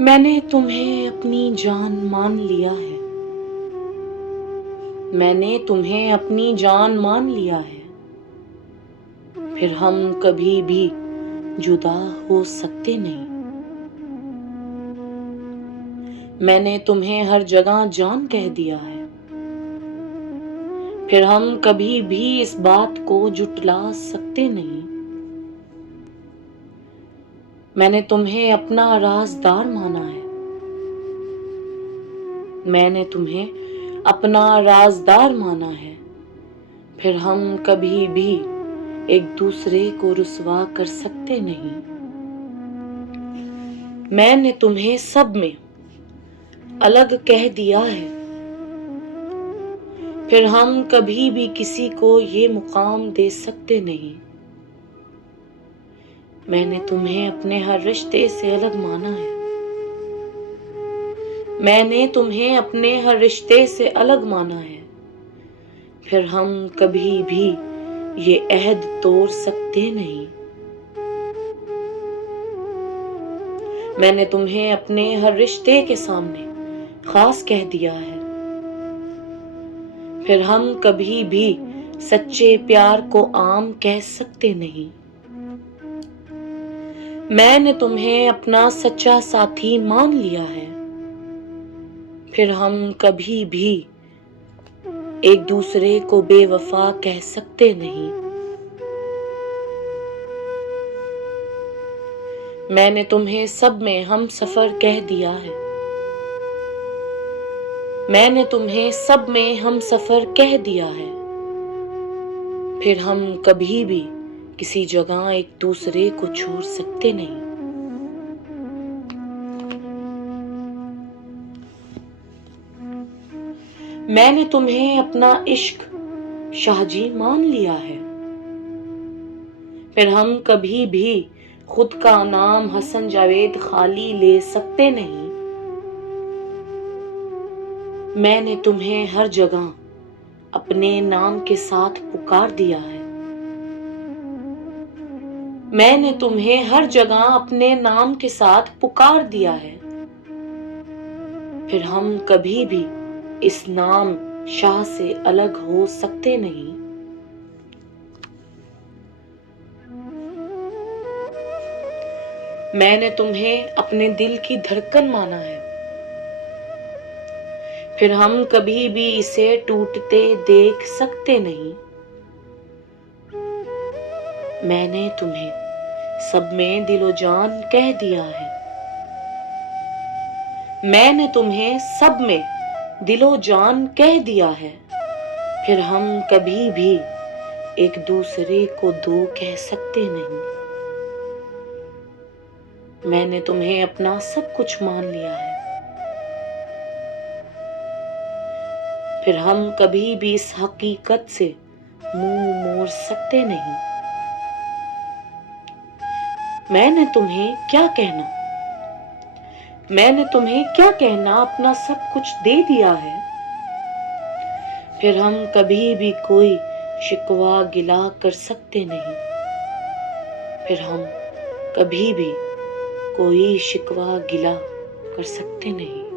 میں نے تمہیں اپنی جان مان لیا ہے، میں نے تمہیں اپنی جان مان لیا ہے، پھر ہم کبھی بھی جدا ہو سکتے نہیں۔ میں نے تمہیں ہر جگہ جان کہہ دیا ہے، پھر ہم کبھی بھی اس بات کو جھٹلا سکتے نہیں۔ میں نے تمہیں اپنا رازدار مانا ہے، میں نے تمہیں اپنا رازدار مانا ہے، پھر ہم کبھی بھی ایک دوسرے کو رسوا کر سکتے نہیں۔ میں نے تمہیں سب میں الگ کہہ دیا ہے، پھر ہم کبھی بھی کسی کو یہ مقام دے سکتے نہیں۔ میں نے تمہیں اپنے ہر رشتے سے الگ مانا ہے، میں نے تمہیں اپنے ہر رشتے سے الگ مانا ہے، پھر ہم کبھی بھی یہ عہد توڑ سکتے نہیں۔ میں نے تمہیں اپنے ہر رشتے کے سامنے خاص کہہ دیا ہے، پھر ہم کبھی بھی سچے پیار کو عام کہہ سکتے نہیں۔ میں نے تمہیں اپنا سچا ساتھی مان لیا ہے، پھر ہم کبھی بھی ایک دوسرے کو بے وفا کہہ سکتے نہیں۔ میں نے تمہیں سب میں ہم سفر کہہ دیا ہے، میں نے تمہیں سب میں ہم سفر کہہ دیا ہے، پھر ہم کبھی بھی کسی جگہ ایک دوسرے کو چھوڑ سکتے نہیں۔ میں نے تمہیں اپنا عشق شاہ جی مان لیا ہے، پھر ہم کبھی بھی خود کا نام حسن جاوید خالی لے سکتے نہیں۔ میں نے تمہیں ہر جگہ اپنے نام کے ساتھ پکار دیا ہے، میں نے تمہیں ہر جگہ اپنے نام کے ساتھ پکار دیا ہے، پھر ہم کبھی بھی اس نام شاہ سے الگ ہو سکتے نہیں۔ میں نے تمہیں اپنے دل کی دھڑکن مانا ہے، پھر ہم کبھی بھی اسے ٹوٹتے دیکھ سکتے نہیں۔ میں نے تمہیں سب میں دل و جان کہہ دیا ہے، میں نے تمہیں سب میں دل و جان کہہ دیا ہے، پھر ہم کبھی بھی ایک دوسرے کو دو کہہ سکتے نہیں۔ میں نے تمہیں اپنا سب کچھ مان لیا ہے، پھر ہم کبھی بھی اس حقیقت سے منہ موڑ سکتے نہیں۔ میں نے تمہیں کیا کہنا، میں نے تمہیں کیا کہنا اپنا سب کچھ دے دیا ہے، پھر ہم کبھی بھی کوئی شکوہ گلا کر سکتے نہیں، پھر ہم کبھی بھی کوئی شکوہ گلا کر سکتے نہیں۔